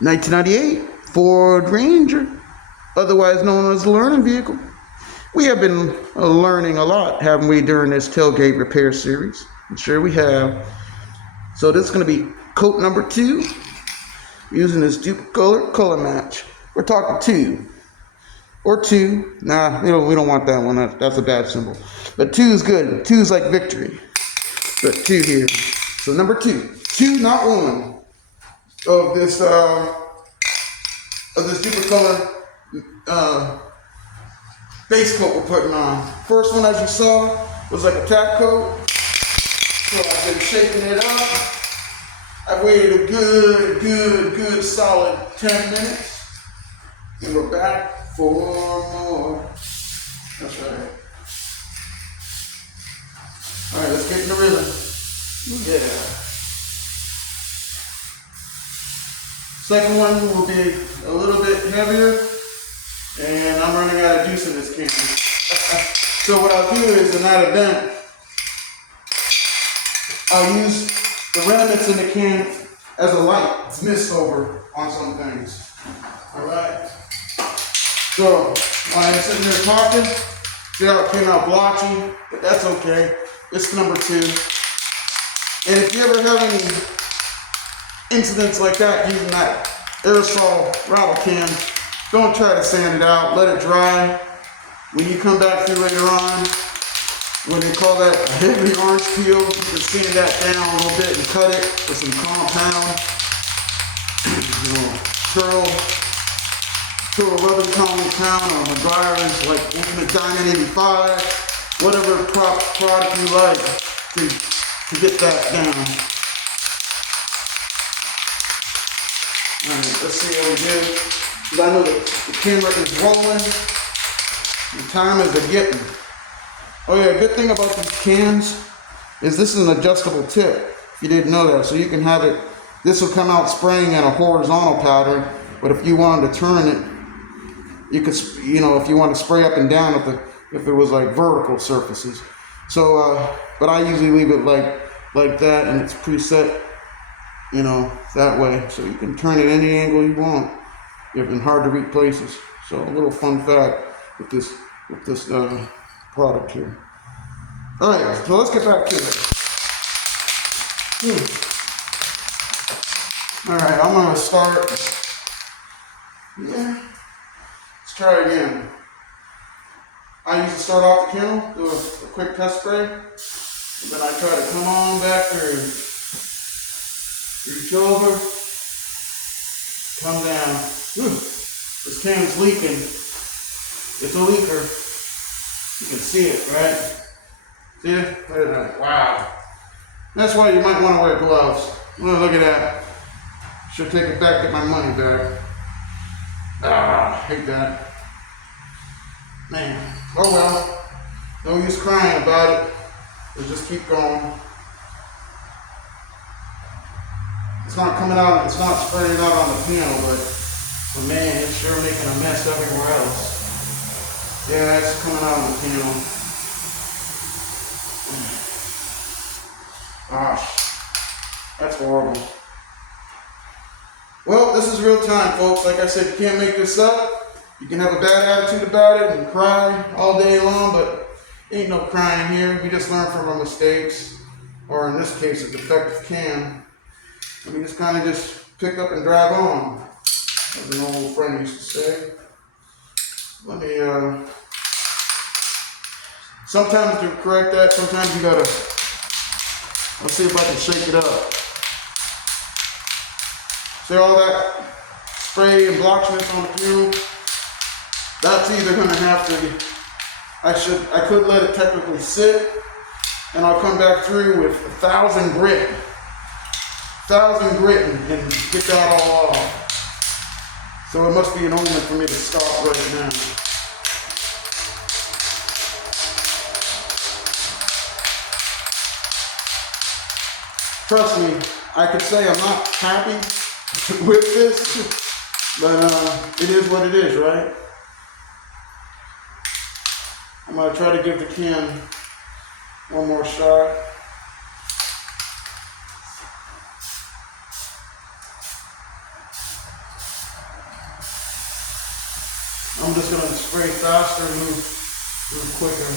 1998 Ford Ranger, otherwise known as the learning vehicle. We have been learning a lot, haven't we, during this tailgate repair series? I'm sure we have. So this is going to be coat number 2, using this Dupli-Color color match. We're talking 2. Or 2. Nah, we don't want that one. That's a bad symbol. But 2 is good. 2 is like victory. But 2 here. So number 2. 2, not 1. Of this Dupli-Color base coat we're putting on. First one, as you saw, was like a tack coat. So I've been shaking it up. I've waited a good solid 10 minutes. And we're back for more. That's right. Alright, let's get in the rhythm. Yeah. Second one will be a little bit heavier, and I'm running out of juice in this can. So what I'll do is, in that event, I'll use the remnants in the can as a light. It's mist over on some things. Alright? So, while I'm sitting there talking, see how it came out blotchy? But that's okay. It's number 2. And if you ever have any incidents like that using that aerosol rattle can, don't try to sand it out. Let it dry. When you come back through later on, when they call that a heavy orange peel, you can sand that down a little bit and cut it with some compound. Throw a rubbing compound or McGuire's, like Infinite Diamond 85, whatever product you like to get that down. Alright, let's see how we do. Because I know the camera is rolling. The time is a-getting. Oh yeah, good thing about these cans is this is an adjustable tip. If you didn't know that. So you can have it, this will come out spraying in a horizontal pattern, but if you wanted to turn it, you could, if you want to spray up and down if it was like vertical surfaces. So, but I usually leave it like that, and it's preset, that way. So you can turn it any angle you want, in hard to reach places. So a little fun fact with this product here. All right, so let's get back to it. All right, I'm gonna start. Yeah, let's try again. I usually start off the kennel, do a quick test spray, and then I try to come on back through. Reach over, come down. This can's leaking. It's a leaker. You can see it, right? See it? Look at that. Wow. That's why you might want to wear gloves. Look at that. Should take it back, get my money back. I hate that. Man. Oh well. No use crying about it. We'll just keep going. It's not coming out, it's not spraying out on the panel, but man, it's sure making a mess everywhere else. Yeah, it's coming out on the panel. Gosh, that's horrible. Well, this is real time, folks. Like I said, you can't make this up. You can have a bad attitude about it and cry all day long, but ain't no crying here. We just learn from our mistakes, or in this case, a defective can. And we just kind of just pick up and drive on, as an old friend used to say. Let me, sometimes to correct that, sometimes you gotta, let's see if I can shake it up. See all that spray and blotchiness on the fuel? That's either gonna have to, I could let it technically sit, and I'll come back through with 1,000 grit. 1,000 grit and get that all off. So it must be an omen for me to stop right now. Trust me, I could say I'm not happy with this, but it is what it is, right? I'm gonna try to give the can one more shot. I'm just gonna spray faster and move quicker.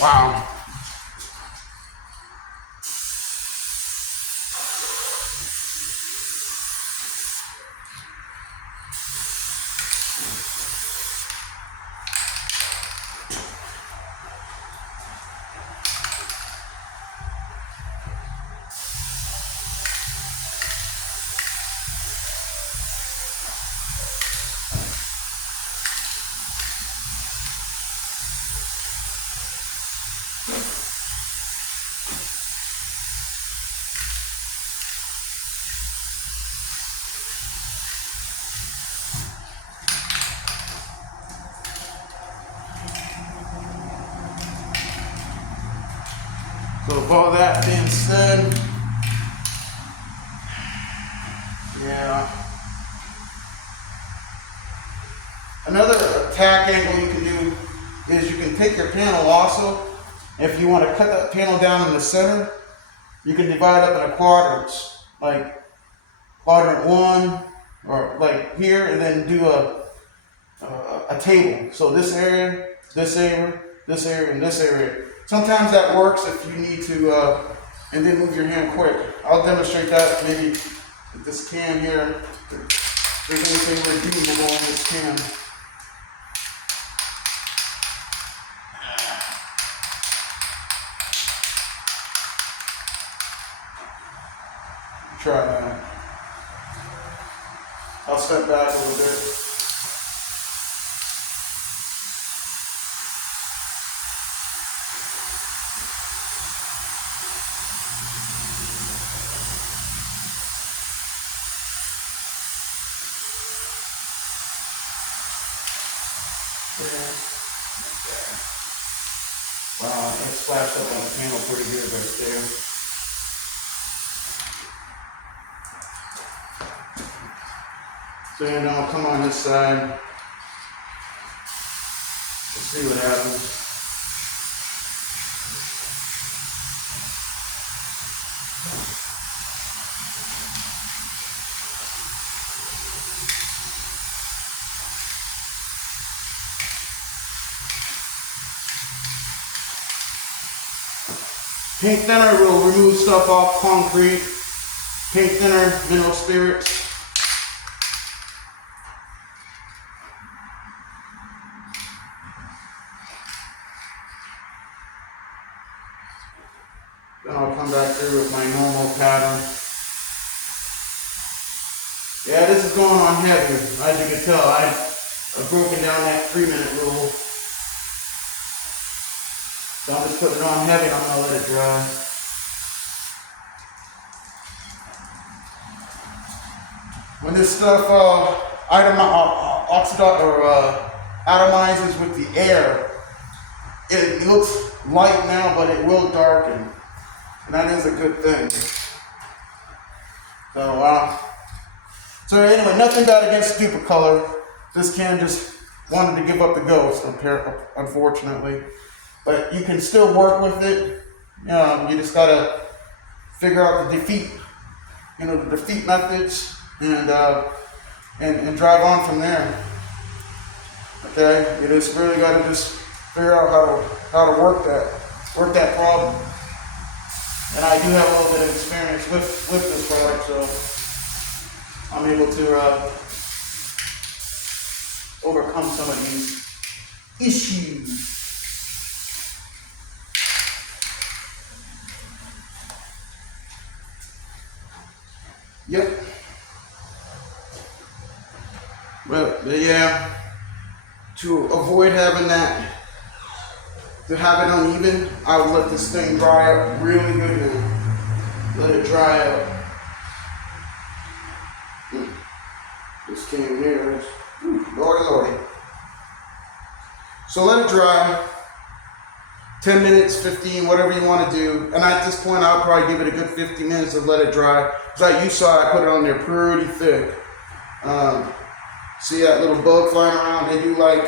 Wow. So with all that being said, yeah. Another attack angle you can do is you can take your panel also. If you want to cut that panel down in the center, you can divide up into quadrants, like quadrant 1, or like here, and then do a table. So this area, this area, this area, and this area. Sometimes that works if you need to, and then move your hand quick. I'll demonstrate that maybe with this can here. If there's anything redeemable on this can. Try that. I'll step back a little bit. Wow, it splashed up on the panel pretty good right there. So then I'll come on this side. Let's see what happens. Paint thinner will remove stuff off concrete. Paint thinner, mineral spirits. Then I'll come back through with my normal pattern. Yeah, this is going on heavy. As you can tell, I've broken down that 3-minute rule. So I'm just putting it on heavy and I'm going to let it dry. When this stuff atomizes with the air, it looks light now, but it will darken. And that is a good thing. So anyway, nothing bad against Dupli-Color. This can just wanted to give up the ghost, unfortunately. But you can still work with it. You just gotta figure out the defeat methods, and drive on from there. Okay, you just really gotta just figure out how to work that problem. And I do have a little bit of experience with this product, so I'm able to overcome some of these issues. Yep. Well, yeah, to avoid having that, to have it uneven, I would let this thing dry up really good now. Let it dry up. This can here, lordy lordy. So let it dry. 10 minutes, 15, whatever you want to do. And at this point, I'll probably give it a good 15 minutes and let it dry. Because you saw I put it on there pretty thick. See that little bug flying around? They do like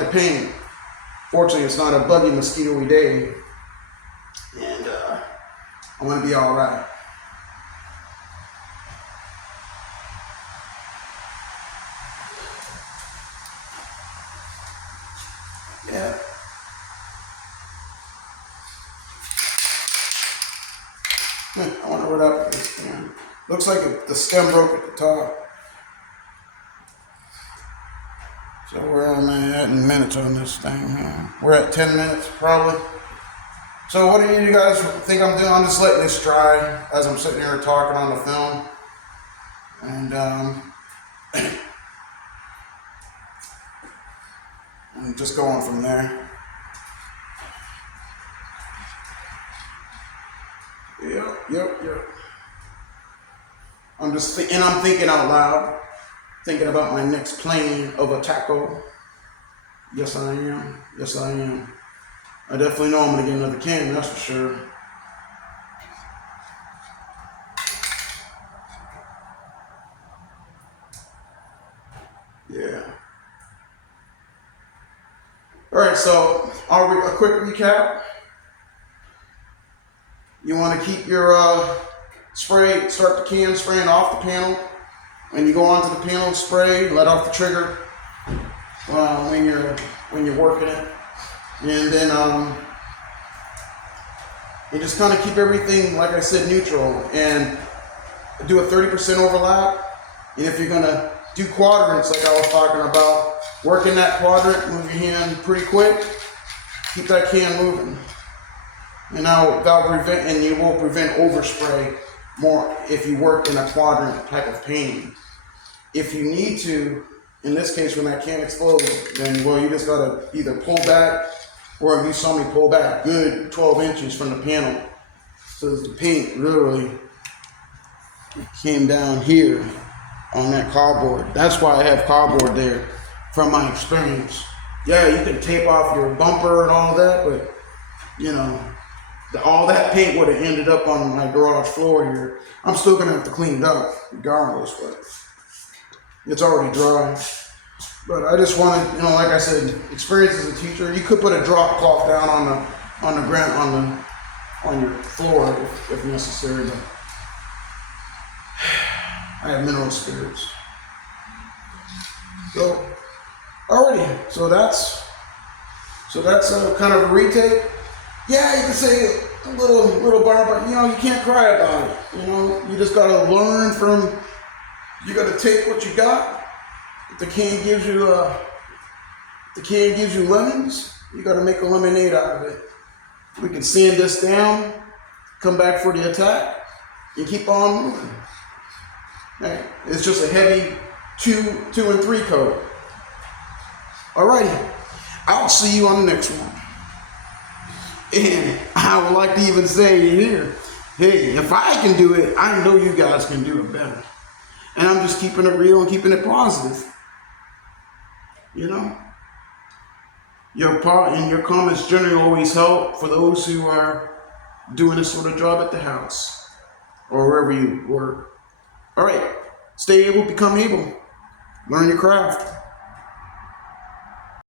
the paint. Fortunately, it's not a buggy mosquito-y day. And I'm going to be all right. I wonder what happened to this can. Looks like the stem broke at the top. So where am I at in minutes on this thing? We're at 10 minutes probably. So what do you guys think I'm doing? I'm just letting this dry as I'm sitting here talking on the film. And I'm just going from there. Yep. I'm thinking out loud. Thinking about my next plane of a taco. Yes, I am. I definitely know I'm gonna get another can, that's for sure. Yeah. All right, so a quick recap. You want to keep your spray, start the can spraying off the panel. When you go onto the panel, spray, let off the trigger when you're working it, and then you just kind of keep everything, like I said, neutral, and do a 30% overlap. And if you're gonna do quadrants, like I was talking about, working that quadrant, move your hand pretty quick, keep that can moving, and now you will prevent overspray more if you work in a quadrant type of painting. If you need to, in this case when that can explodes, then well, you just gotta either pull back, or if you saw me pull back good 12 inches from the panel, so the paint literally came down here on that cardboard. That's why I have cardboard there, from my experience. Yeah, you can tape off your bumper and all that, but you know, all that paint would have ended up on my garage floor here. I'm still gonna have to clean it up regardless, but it's already dry. But I just wanted, like I said, experience as a teacher. You could put a drop cloth down on the ground, on your floor if necessary. But I have mineral spirits. So, alrighty. So that's kind of a retake. Yeah, you can say a little bar, but you can't cry about it. You just gotta learn from. You gotta take what you got. If the can gives you lemons, you gotta make a lemonade out of it. We can sand this down, come back for the attack, and keep on moving. Hey, it's just a heavy 2 and 3 coat. Alrighty, I'll see you on the next one. And I would like to even say here, hey, if I can do it, I know you guys can do it better. And I'm just keeping it real and keeping it positive. Your comments generally always help for those who are doing this sort of job at the house or wherever you work. All right, stay able, become able, learn your craft.